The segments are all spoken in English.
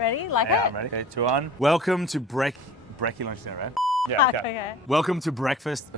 Ready? Like Yeah, it? I'm ready. Okay, 2 on. Welcome to Brekky lunch dinner, right? Yeah, Okay. Welcome to breakfast.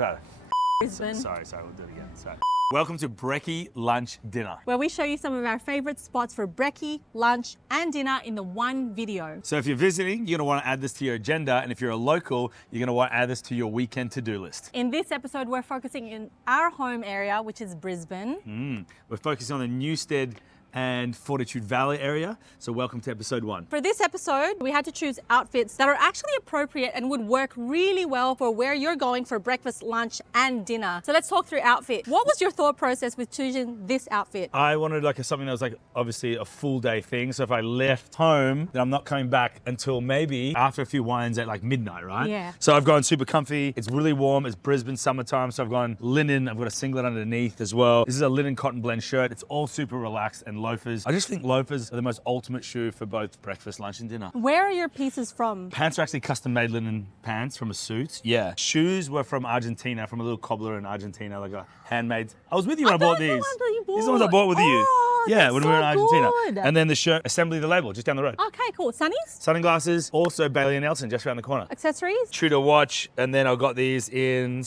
Brisbane. Sorry, we'll do it again. Sorry. Welcome to Brekky lunch dinner. Where we show you some of our favorite spots for brekkie, lunch, and dinner in the one video. So if you're visiting, you're gonna want to add this to your agenda, and if you're a local, you're gonna want to add this to your weekend to-do list. In this episode, we're focusing in our home area, which is Brisbane. We're focusing on the Newstead and Fortitude Valley area. So welcome to episode 1. For this episode, we had to choose outfits that are actually appropriate and would work really well for where you're going for breakfast, lunch, and dinner. So let's talk through outfit. What was your thought process with choosing this outfit? I wanted something that was obviously a full day thing. So if I left home, then I'm not coming back until maybe after a few wines at midnight, right? Yeah. So I've gone super comfy. It's really warm. It's Brisbane summertime. So I've gone linen. I've got a singlet underneath as well. This is a linen cotton blend shirt. It's all super relaxed and loafers. I just think loafers are the most ultimate shoe for both breakfast, lunch, and dinner. Where are your pieces from? Pants are actually custom made linen pants from a suit. Yeah. Shoes were from Argentina, from a little cobbler in Argentina, like a handmade. I was with you when I bought these. The ones that you bought. These are the ones I bought with you. Yeah, when we were in Argentina. Good. And then the shirt, Assembly the Label, just down the road. Okay, cool. Sunnies? Sunglasses, also Bailey and Nelson, just around the corner. Accessories? Tudor watch, and then I got these in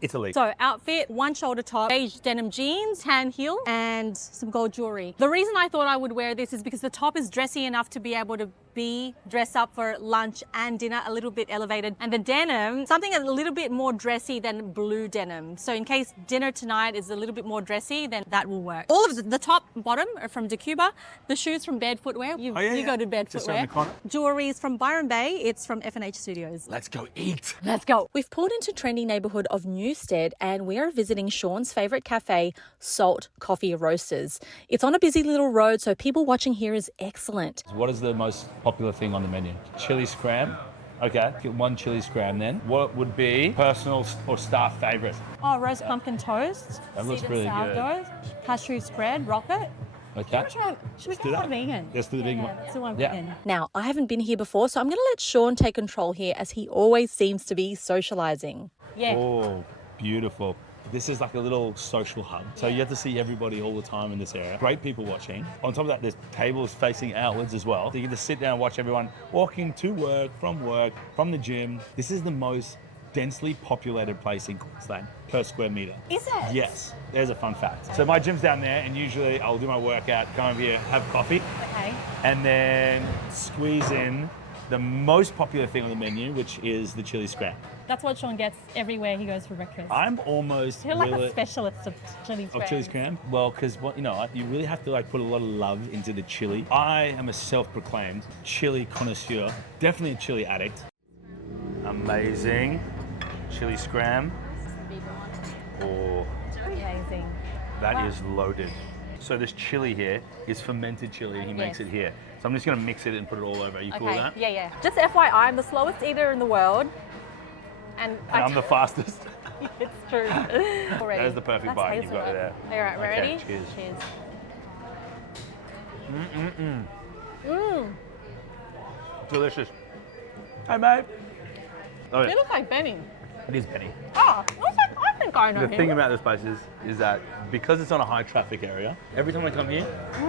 Italy. So outfit, one shoulder top, beige denim jeans, hand heel, and some gold jewelry. The reason I thought I would wear this is because the top is dressy enough to be able to dress up for lunch and dinner, a little bit elevated. And the denim, something a little bit more dressy than blue denim. So in case dinner tonight is a little bit more dressy, then that will work. All of the top, bottom are from DeCuba. The shoes from Bed Footwear. You go to Bed Just Footwear. around the corner. Jewelry is from Byron Bay. It's from F&H Studios. Let's go eat. Let's go. We've pulled into trendy neighbourhood of Newstead and we are visiting Shaun's favourite cafe, Salt Coffee Roasters. It's on a busy little road, so people watching here is excellent. What is the most popular thing on the menu? Chili scram. Okay, get one chili scram then. What would be personal or staff favourite? Oh, roast pumpkin toast. That looks seeded really sourdough, cashew spread, rocket. Okay. Should we do go that. vegan? Let's do the vegan one. Let's do one Yeah. vegan. Now, I haven't been here before, so I'm going to let Shaun take control here as he always seems to be socialising. Yeah. Oh, beautiful. This is like a little social hub. So you have to see everybody all the time in this area. Great people watching. On top of that, there's tables facing outwards as well. So you can just sit down and watch everyone walking to work, from the gym. This is the most densely populated place in Queensland per square metre. Is it? Yes. There's a fun fact. So my gym's down there and usually I'll do my workout, come over here, have coffee, Okay. and then squeeze in the most popular thing on the menu, which is the chili scram. That's what Shaun gets everywhere he goes for breakfast. I'm almost You're like really a specialist of chili scram. of chili scram. Well, because you really have to put a lot of love into the chili. I am a self-proclaimed chili connoisseur, definitely a chili addict. Amazing chili scram. Oh, Amazing. that is loaded. So this chili here is fermented chili. He makes it here. So I'm just gonna mix it and put it all over. Are you cool with that? Yeah. Just FYI, I'm the slowest eater in the world. And I'm the fastest. It's true. Already. That is the perfect bite you've got there. All right, we're Okay, ready? cheers. Delicious. Hey, mate. Oh, You yeah. look like Benny. It is Benny. Oh, I think I know The him. thing about this place is that because it's on a high traffic area, every time I come here,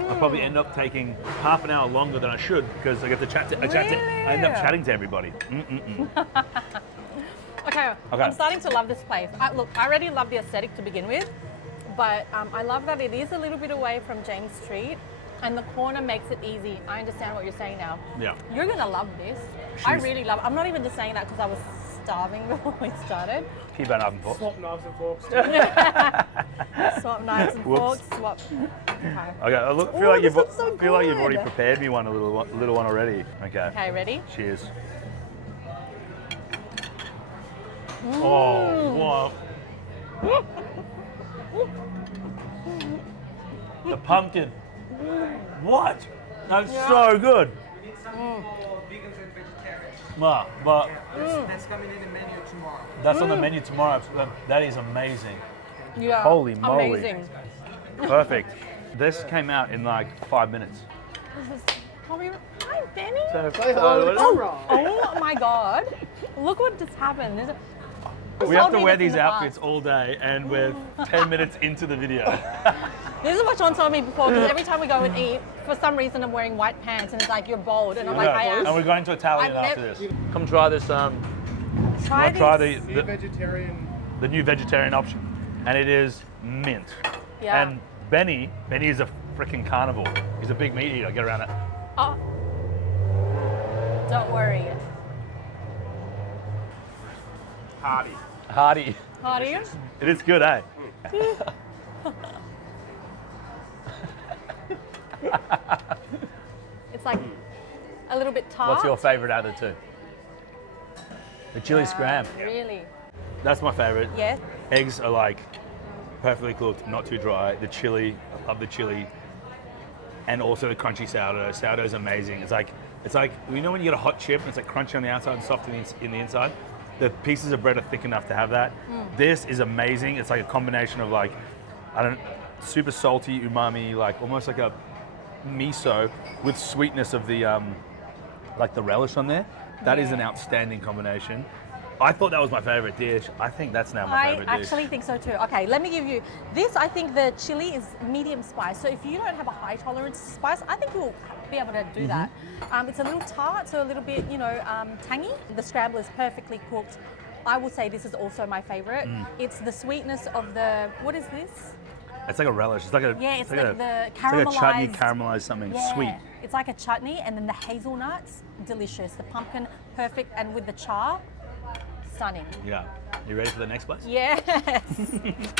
I probably end up taking half an hour longer than I should because I get to I end up chatting to everybody. Okay, I'm starting to love this place. Look, I already love the aesthetic to begin with, but I love that it is a little bit away from James Street, and the corner makes it easy. I understand what you're saying now. Yeah. You're gonna love this. I really love it. I'm not even just saying that because I was starving before we started. Keep that up and forth. Swap knives and forks. Swap knives and Whoops. forks. Swap. Okay. Okay, I feel Ooh, like this looks so you've already good. prepared me a little one already. Okay. Okay, ready? Cheers. Oh, wow. The pumpkin. What? That's so good. But That's coming in the menu tomorrow. that's on the menu tomorrow. That is amazing. Yeah. Holy moly. Amazing. Perfect. This came out in like 5 minutes. Hi, Benny. Oh, Oh my God. Look what just happened. we have to wear these outfits all day and we're 10 minutes into the video. This is what Shaun told me before, because every time we go and eat, for some reason I'm wearing white pants and it's like, you're bold. And I'm like, I am. And we're going to Italian I've after this. Come try this. Try The new vegetarian option, and it is mint. Yeah. And Benny is a freaking carnivore. He's a big meat eater. Get around it. Oh. Don't worry. Hardy. Hardy? It is good, eh? It's like a little bit tart. What's your favourite out of the two? The chili scram. Really? That's my favourite. Yeah. Eggs are like perfectly cooked, not too dry. The chili, I love the chili. And also the crunchy sourdough. Sourdough is amazing. It's like, you know when you get a hot chip and it's like crunchy on the outside and soft in the inside? The pieces of bread are thick enough to have that. This is amazing. It's like a combination of like, super salty umami, like almost like a miso with sweetness of the, like the relish on there. That is an outstanding combination. I thought that was my favorite dish. I think that's now my favorite dish. I actually think so too. Okay, let me give you this. I think the chili is medium spice. So if you don't have a high tolerance spice, I think you'll be able to do that. It's a little tart, so a little bit, tangy. The scramble is perfectly cooked. I will say this is also my favorite. It's the sweetness of the, what is this? It's like a relish. It's like a it's like like the it's like a caramelized. chutney, caramelized something sweet. It's like a chutney, and then the hazelnuts, delicious. The pumpkin, perfect, and with the char, stunning. Yeah. You ready for the next place? Yes.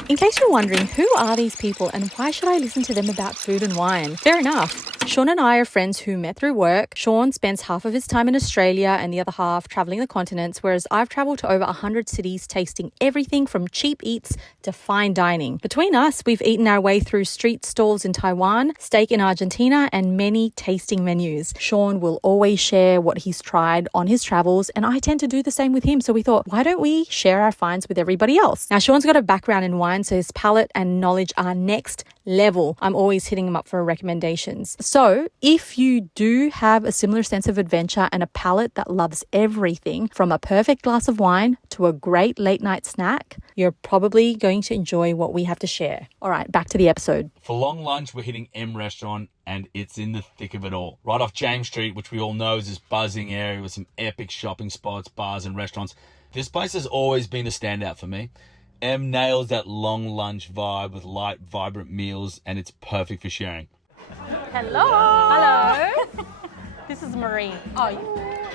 In case you're wondering, who are these people and why should I listen to them about food and wine? Fair enough. Shaun and I are friends who met through work. Shaun spends half of his time in Australia and the other half traveling the continents, whereas I've traveled to over 100 cities tasting everything from cheap eats to fine dining. Between us, we've eaten our way through street stalls in Taiwan, steak in Argentina, and many tasting menus. Shaun will always share what he's tried on his travels, and I tend to do the same with him. So we thought, why don't we share our finds with everybody else? Now, Shaun's got a background in wine, so his palate and knowledge are next level. I'm always hitting him up for recommendations. So if you do have a similar sense of adventure and a palate that loves everything from a perfect glass of wine to a great late night snack, you're probably going to enjoy what we have to share. All right, back to the episode. For long lunch, we're hitting Emme restaurant, and it's in the thick of it all. Right off James Street, which we all know is this buzzing area with some epic shopping spots, bars and restaurants. This place has always been a standout for me. Emme nails that long lunch vibe with light, vibrant meals, and it's perfect for sharing. Hello. Hello. This is Marie. Oh,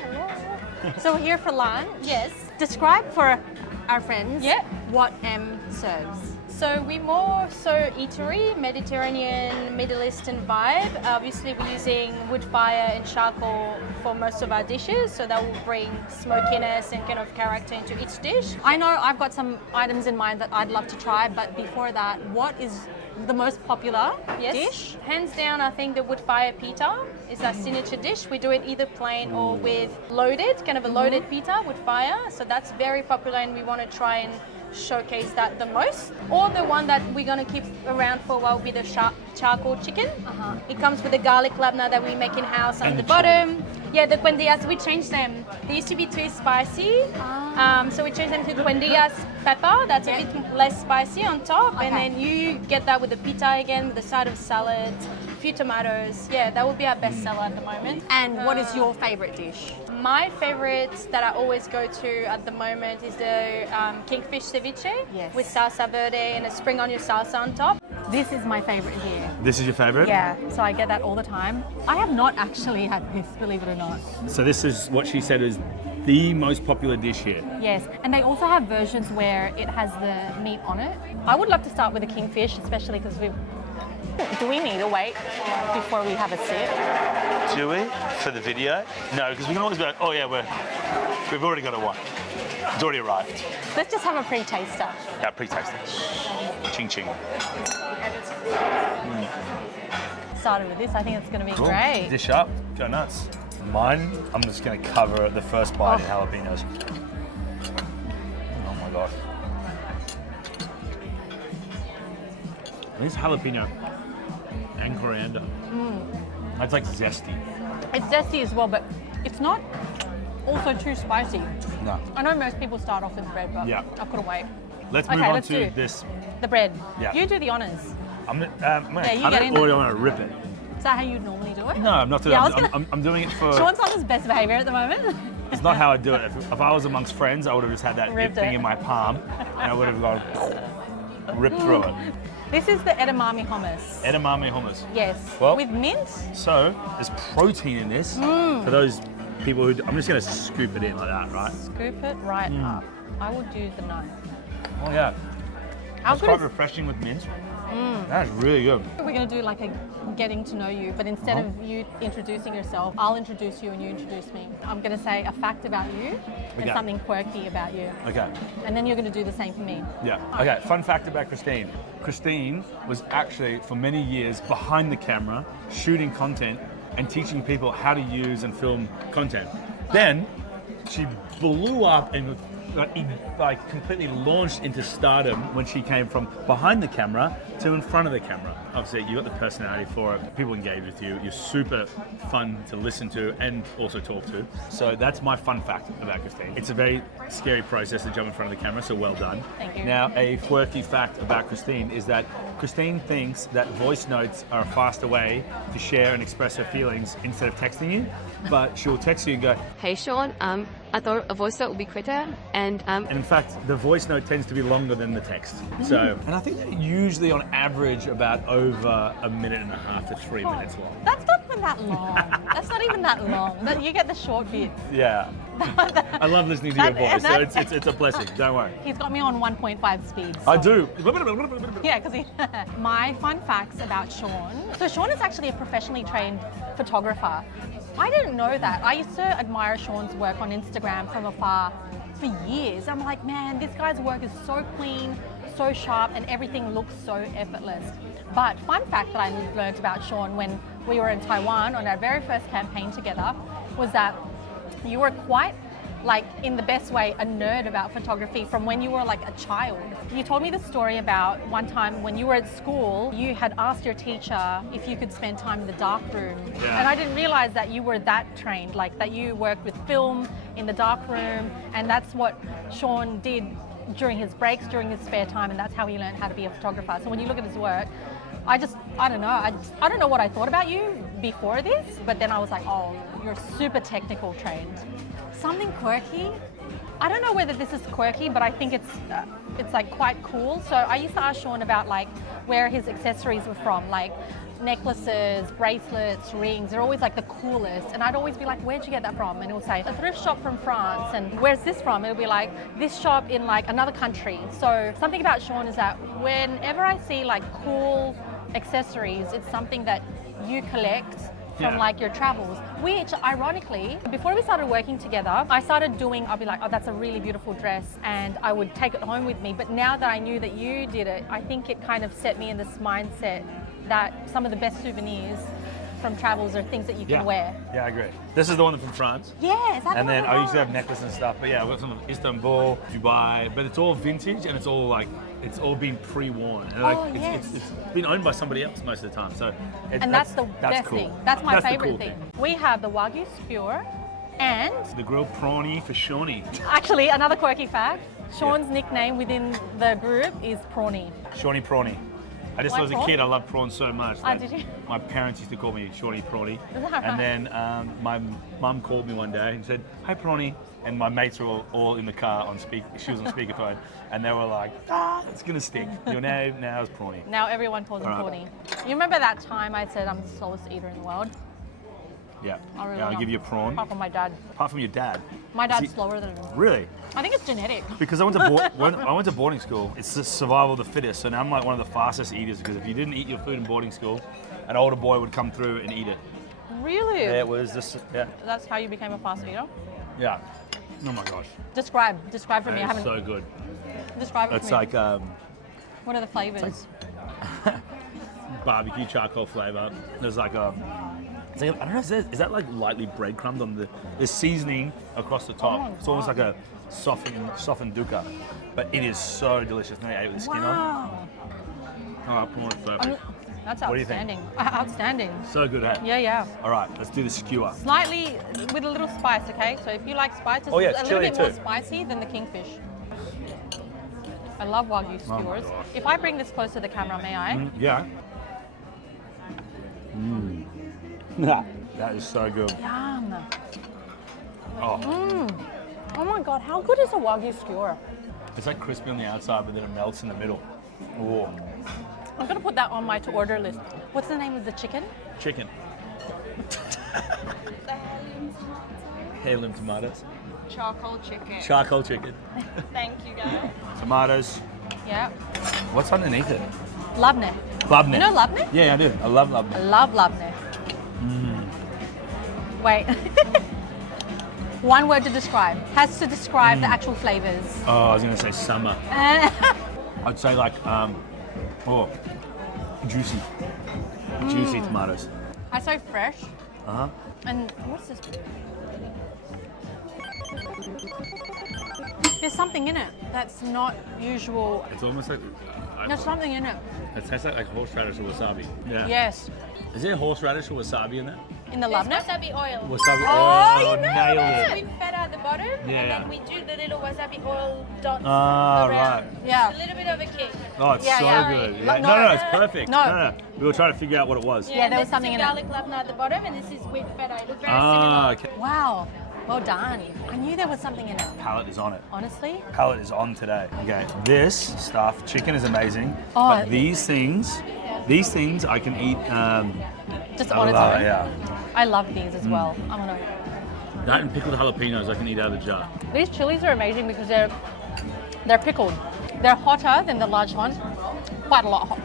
hello. So we're here for lunch. Yes. Describe for our friends Yeah. what Emme serves. So we're more so eatery, Mediterranean, Middle Eastern vibe. Obviously we're using wood fire and charcoal for most of our dishes, so that will bring smokiness and kind of character into each dish. I know I've got some items in mind that I'd love to try, but before that, what is the most popular dish? Hands down, I think the wood fire pita is our signature dish. We do it either plain or with loaded, kind of a loaded pita with fire. So that's very popular, and we want to try and showcase that the most. Or the one that we're going to keep around for a while will be the charcoal chicken. It comes with the garlic labna that we make in house on the bottom. Yeah, the cuendillas, we changed them. They used to be too spicy, so we changed them to cuendillas pepper. That's a bit less spicy on top, and then you get that with the pita again, with a side of salad, a few tomatoes. Yeah, that would be our best seller at the moment. And what is your favorite dish? My favorite that I always go to at the moment is the kingfish ceviche with salsa verde and a spring onion salsa on top. This is my favorite here. This is your favorite? Yeah, so I get that all the time. I have not actually had this, believe it or not. So this is what she said is the most popular dish here. Yes, and they also have versions where it has the meat on it. I would love to start with the kingfish, especially because do we need to wait before we have a sip? Do we? For the video? No, because we can always be like, oh yeah, we've already got a one. It's already arrived. Let's just have a pre-taster. Yeah, pre-taste. Ching ching. Started with this, I think it's going to be great. Dish up, go nuts. Mine, I'm just going to cover the first bite in jalapenos. Oh my gosh. This jalapeno and coriander. That's like zesty. It's zesty as well, but it's not also too spicy. No. I know most people start off with bread, but Yeah. I couldn't wait. Let's Okay, move on let's to do this. The bread. Yeah. You do the honors. I'm gonna you cut get it in or there. I'm gonna rip it. Is that how you normally do it? No, I'm not doing Yeah, I it. was gonna- I'm doing it for. Sean's on his best behavior at the moment. It's not how I do it. If I was amongst friends, I would have just had that Ripped thing it. in my palm, and I would have gone ripped through it. This is the edamame hummus. Edamame hummus. Yes. Well- with mint. So there's protein in this for those people who. I'm just gonna scoop it in like that, right? Scoop it right up. I will do the knife. Oh yeah. How It's good quite is refreshing with mint. That's really good. We're going to do like a getting to know you, but instead Uh-huh. of you introducing yourself, I'll introduce you and you introduce me. I'm going to say a fact about you and Okay. something quirky about you. Okay. And then you're going to do the same for me. Yeah. Okay. Fun fact about Kristine. Kristine was actually for many years behind the camera, shooting content and teaching people how to use and film content. Then she blew up and like completely launched into stardom when she came from behind the camera to in front of the camera. Obviously, you got the personality for it. People engage with you. You're super fun to listen to and also talk to. So that's my fun fact about Kristine. It's a very scary process to jump in front of the camera, so well done. Thank you. Now, a quirky fact about Kristine is that Kristine thinks that voice notes are a faster way to share and express her feelings instead of texting you, but she'll text you and go, Hey Sean, I thought a voice note would be quicker, and and in fact, the voice note tends to be longer than the text. So, and I think they're usually on average about over a minute and a half to 3 minutes long. That's not even that long. That's not even that long. You get the short bits. Yeah. I love listening to your voice, so that- it's a blessing. Don't worry. He's got me on 1.5 speed. I so- do. Yeah, because my fun facts about Sean. So Sean is actually a professionally trained photographer. I didn't know that. I used to admire Sean's work on Instagram from afar for years. I'm like, man, this guy's work is so clean, so sharp, and everything looks so effortless. But fun fact that I learned about Sean when we were in Taiwan on our very first campaign together was that you were quite, like, in the best way, a nerd about photography from when you were like a child. You told me the story about one time when you were at school, you had asked your teacher if you could spend time in the dark room. Yeah. And I didn't realize that you were that trained, like that you worked with film in the dark room, and that's what Sean did during his breaks, during his spare time, and that's how he learned how to be a photographer. So when you look at his work, I don't know. I don't know what I thought about you before this, but then I was like, oh, you're super technical trained. Something quirky? I don't know whether this is quirky, but I think it's like quite cool. So I used to ask Sean about like where his accessories were from, like necklaces, bracelets, rings. They're always like the coolest. And I'd always be like, where'd you get that from? And he'll say, a thrift shop from France. And where's this from? It'll be like, this shop in like another country. So something about Sean is that whenever I see like cool accessories, it's something that you collect from like your travels, which ironically, before we started working together, I started doing, I'll be like, oh, that's a really beautiful dress, and I would take it home with me. But now that I knew that you did it, I think it kind of set me in this mindset that some of the best souvenirs from travels are things that you can wear. Yeah, I agree. This is the one from France. Yeah, is that And the then one I used to have from necklaces and stuff, but yeah, I've got some Istanbul, Dubai, but it's all vintage and it's all like, it's all been pre-worn. And like, Oh, it's, yes. it's been owned by somebody else most of the time. So And that's the best cool. thing. That's my the favorite cool thing. We have the Wagyu skewer, and The grilled prawny for Shawnee. actually another quirky fact, Sean's nickname within the group is Prawny. Shawnee prawny. I just Why as a prawn? kid, I loved prawns so much. Oh, that did you? My parents used to call me Shawnee Prawny. Is that right? And then my mum called me one day and said, "Hi Prawny," and my mates were all in the car on she was on speakerphone, and they were like, it's gonna stick. Your name now is Prawny. Now everyone calls him All right. Prawny. You remember that time I said I'm the slowest eater in the world? Yeah. I really Yeah, I'll not. give you a prawn. Apart from my dad. Apart from your dad. My dad's Is he- slower than him. Really? I think it's genetic. Because I went to I went to boarding school. It's the survival of the fittest. So now I'm like one of the fastest eaters because if you didn't eat your food in boarding school, an older boy would come through and eat it. Really? Yeah, it was this. Yeah. That's how you became a fast eater? Yeah. Oh my gosh. Describe for me. I It's haven't. so good. Describe it It's for me. like What are the flavors? barbecue charcoal flavor. There's like it's like, I don't know, is that like lightly breadcrumbed on the seasoning across the top? my It's almost God. like a softened dukkha. But it is so delicious. And I ate it with the skin on. Wow. Oh, prawn is perfect. That's What do you think? outstanding. Outstanding. So good, hey? Yeah, yeah. All right, let's do the skewer. Slightly with a little spice, okay? So if you like spice, it's Oh, yeah, a it's little chili bit more too. spicy than the kingfish. I love Wagyu skewers. If I bring this close to the camera, may I? Yeah. That is so good. Yum. Oh, Oh my God, how good is a Wagyu skewer? it's like crispy on the outside, but then it melts in the middle. Oh, I'm gonna put that on my to-order list. What's the name of the chicken? chicken. Heirloom tomatoes. Charcoal chicken. Charcoal chicken. Thank you, guys. Tomatoes. Yeah. What's underneath it? Labne. Labne. You know labne? Yeah, I do. I love I labne. love labne. Wait. One word to describe. Has to describe the actual flavors. Oh, I was gonna say summer. I'd say like, juicy. Juicy tomatoes. I say fresh. Uh-huh. And what's this? There's something in it that's not usual. It's almost like, There's something in it. it tastes like horseradish or wasabi. Yeah. Yes. Is there horseradish or wasabi in that? In the There's labne? wasabi oil. Wasabi. Oh, you know nailed it. With feta at the bottom, Yeah. and then we do the little wasabi oil dots Ah, around. right. Yeah. It's a little bit of a kick. Oh, it's Yeah, so yeah. good. No, Yeah. no. No, it's perfect. No. We were trying to figure out what it was. Yeah, there and was something this in is it. garlic labna at the bottom, and this is with feta. It looks very Ah, similar. okay. Wow. Well done. I knew there was something in it. Palate is on it. Honestly. Palate is on today. Okay, this stuff, chicken is amazing. Oh, but these things I can eat. Just I on its love own. it, yeah. I love these as well. I'm gonna. That and pickled jalapenos I can eat out of the jar. These chilies are amazing because they're pickled. They're hotter than the large ones. Quite a lot hot.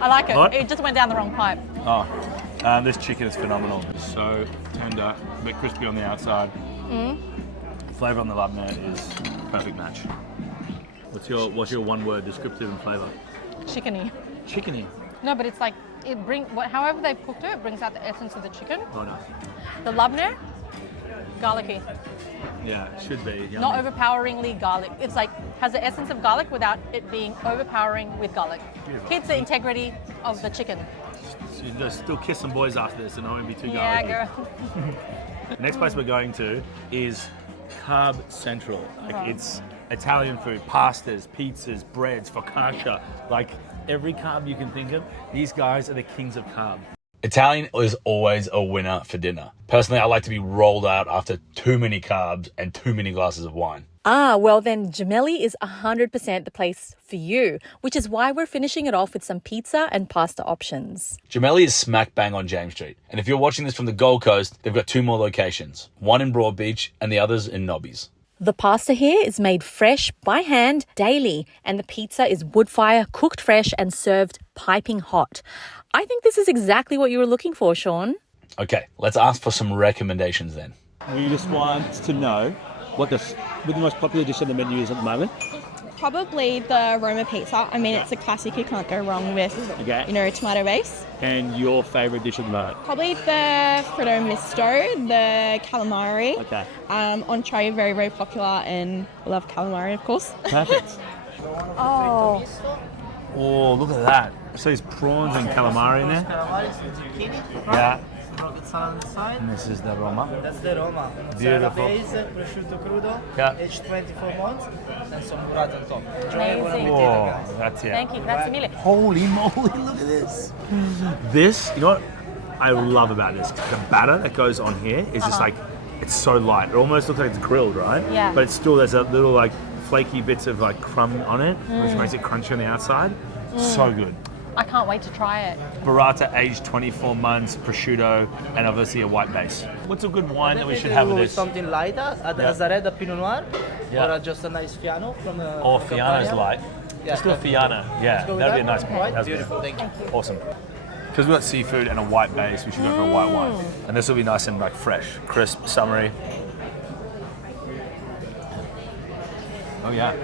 I like it. Hot? It just went down the wrong pipe. Oh, this chicken is phenomenal. It's so tender, a bit crispy on the outside. Flavor on the labne is perfect match. What's your one word descriptive and flavor? Chickeny. Chickeny. No, but it's like however they've cooked it, it brings out the essence of the chicken. Oh, nice. The labne, garlicky. Yeah, it should be. Yummy. Not overpoweringly garlic. It's like has the essence of garlic without it being overpowering with garlic. Beautiful. Keeps the integrity of the chicken. So you just still kiss some boys after this and I won't be too Yeah, garlicky. girl. Next place we're going to is Carb Central. Like it's Italian food, pastas, pizzas, breads, focaccia, like every carb you can think of. These guys are the kings of carb. Italian is always a winner for dinner. Personally, I like to be rolled out after too many carbs and too many glasses of wine. Ah, well then Gemelli is 100% the place for you, which is why we're finishing it off with some pizza and pasta options. Gemelli is smack bang on James Street. And if you're watching this from the Gold Coast, they've got two more locations. One in Broadbeach and the other's in Nobbies. The pasta here is made fresh by hand daily, and the pizza is wood fire, cooked fresh and served piping hot. I think this is exactly what you were looking for, Shaun. Okay, let's ask for some recommendations then. We just want to know what the most popular dish on the menu is at the moment. Probably the Roma pizza. I mean, it's a classic. You can't go wrong with, Okay. tomato base. And your favourite dish at the moment. Probably the fritto misto, the calamari. Okay. Entree, very, very popular, and I love calamari, of course. Perfect. Oh, Oh, look at that. So there's prawns and calamari in there. Yeah. Rocket salad on the side. And this is the Roma. That's the Roma. Beautiful. Base, prosciutto crudo, Yeah. aged 24 months, and some burrata on top. Enjoy Amazing. buon appetito, Whoa, guys. that's it. thank you. Grazie mille. Holy moly, look at this. This, you know what I love about this? The batter that goes on here is just like, it's so light. It almost looks like it's grilled, right? Yeah. But it's still, there's a little like flaky bits of like crumb on it, which makes it crunchy on the outside. So good. I can't wait to try it. Burrata aged 24 months, prosciutto, and obviously a white base. What's a good wine that we should have with this? Something lighter, a Yeah. Zareda Pinot Noir, Yeah. or just a nice Fiano from Or from Fiana's Campania. light. Yeah, Just do a Fiana. Yeah, go with that'd be a that? nice one. Right, That's beautiful, good. thank you. Awesome. Because we've got seafood and a white base, we should go for a white wine. And this will be nice and like fresh, crisp, summery. Oh yeah.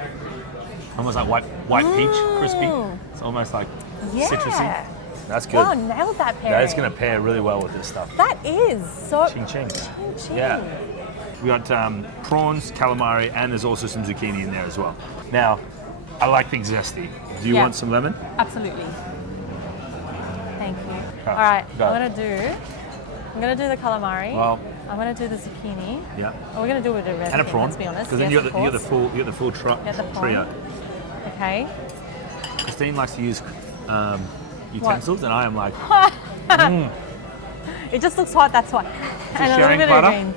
Almost like white peach, crispy. It's almost like citrusy. That's good. Wow, nailed that pairing. That is going to pair really well with this stuff. That is so. Ching ching. Ching. Yeah. We got prawns, calamari, and there's also some zucchini in there as well. Now, I like things zesty. Do you Yeah. want some lemon? Absolutely. Thank you. Okay, All right, go. I'm gonna do I'm gonna do the calamari. Well, I'm gonna do the zucchini. yeah. Oh, we're gonna do it with everything, And a prawn. let's be honest. Because then Yes, you got the full Get the prawn. trio. Okay. Kristine likes to use utensils, and I am like, It just looks hot, that's why. And a little sharing bit platter? of greens.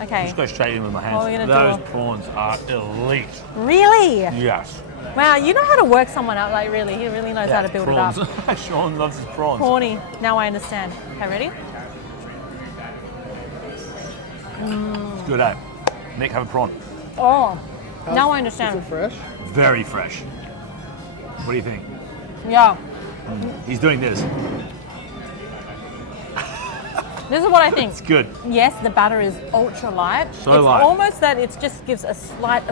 Okay. just go straight in with my hands. What are we gonna Those do? prawns are elite. Really? Yes. Wow, you know how to work someone up, like really. He really knows how to build prawns. it up. Shaun loves his prawns. Prawny. Now I understand. Okay, ready? It's good, eh? Nick, have a prawn. Oh, now I understand. fresh? Very fresh. What do you think? Yeah. He's doing this. This is what I think. It's good. Yes, the batter is ultra light. So it's light. almost that it just gives a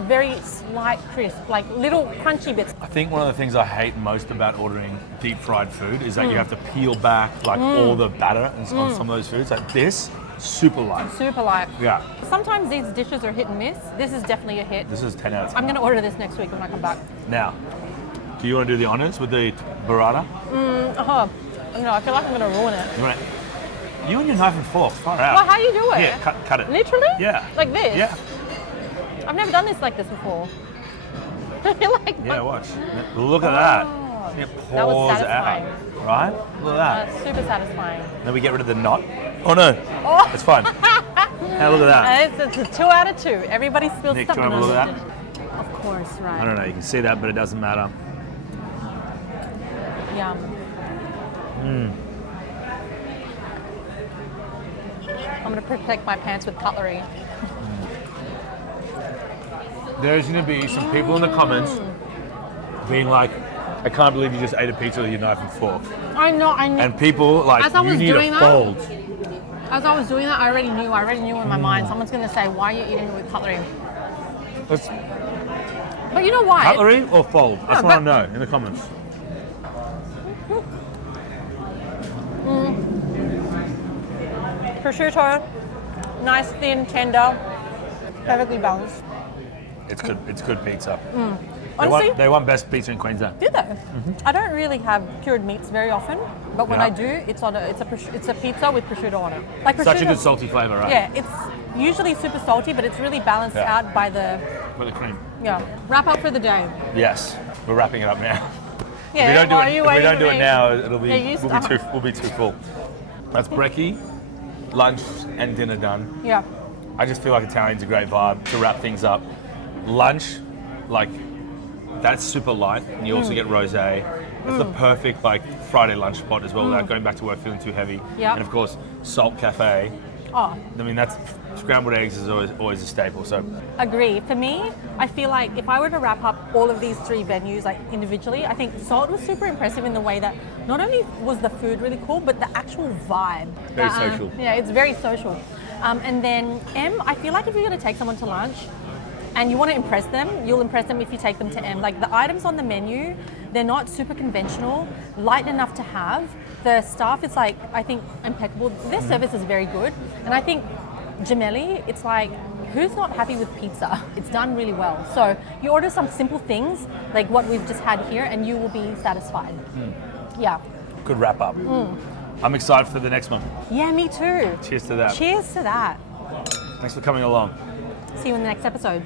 very slight crisp, like little crunchy bits. I think one of the things I hate most about ordering deep fried food is that you have to peel back like all the batter on some of those foods. Like this, super light. Super light. Yeah. Sometimes these dishes are hit and miss. This is definitely a hit. This is 10 out of 10. I'm going to order this next week when I come back. Now, do you want to do the honors with the burrata? Oh, no, I feel like I'm going to ruin it. Right. You and your knife and fork, far out. Well, how do you do it? Yeah, cut it. Literally? Yeah. Like this? Yeah. I've never done this like this before. Yeah, watch. Look at that. It That was pours satisfying. out. Right? Look at that. Super satisfying. Then we get rid of the knot. Oh no. Oh. It's fine. Hey, look at that. It's a 2 out of 2. Everybody spills Nick, do you something want to on look the at dish. Of course, right. I don't know, you can see that, but it doesn't matter. Yum. I'm going to protect my pants with cutlery. There's going to be some people in the comments being like, I can't believe you just ate a pizza with your knife and fork. I know. And people like, As I you was need doing a that- fold. As I was doing that, I already knew in my mind. Someone's going to say, why are you eating it with cutlery? That's But you know why? cutlery or fold? That's what I but- know in the comments. Prosciutto, nice, thin, tender, perfectly balanced. It's good. It's good pizza. Honestly, They want best pizza in Queensland. do they? I don't really have cured meats very often, but when Yeah. I do, it's a pizza with prosciutto on it. Like Such a prosciutto- good salty flavour, right? Yeah, it's usually super salty, but it's really balanced Yeah. out by the With the cream. wrap up for the day. Yes, we're wrapping it up now. Yeah, If we don't do while it, you if we wait don't for do it me. now, it'll be Yeah, you stop. we'll be too full. That's brekky, lunch and dinner done. Yeah. I just feel like Italian's a great vibe to wrap things up. Lunch, like that's super light, and you also get rosé. It's the perfect like Friday lunch spot as well, without going back to work feeling too heavy. Yeah. And of course, Salt Cafe. Oh, I mean, that's scrambled eggs is always a staple. So agree. For me, I feel like if I were to wrap up all of these 3 venues like individually, I think Salt was super impressive in the way that not only was the food really cool, but the actual vibe. Very social. Yeah, it's very social. And then Emme, I feel like if you're going to take someone to lunch and you want to impress them, you'll impress them if you take them to Emme. Like the items on the menu, they're not super conventional, light enough to have. The staff is like, I think, impeccable. Their service is very good. And I think Gemelli, it's like, who's not happy with pizza? It's done really well. So you order some simple things like what we've just had here and you will be satisfied. Yeah. good wrap up. I'm excited for the next one. Yeah, me too. Cheers to that. Cheers to that. Thanks for coming along. See you in the next episode.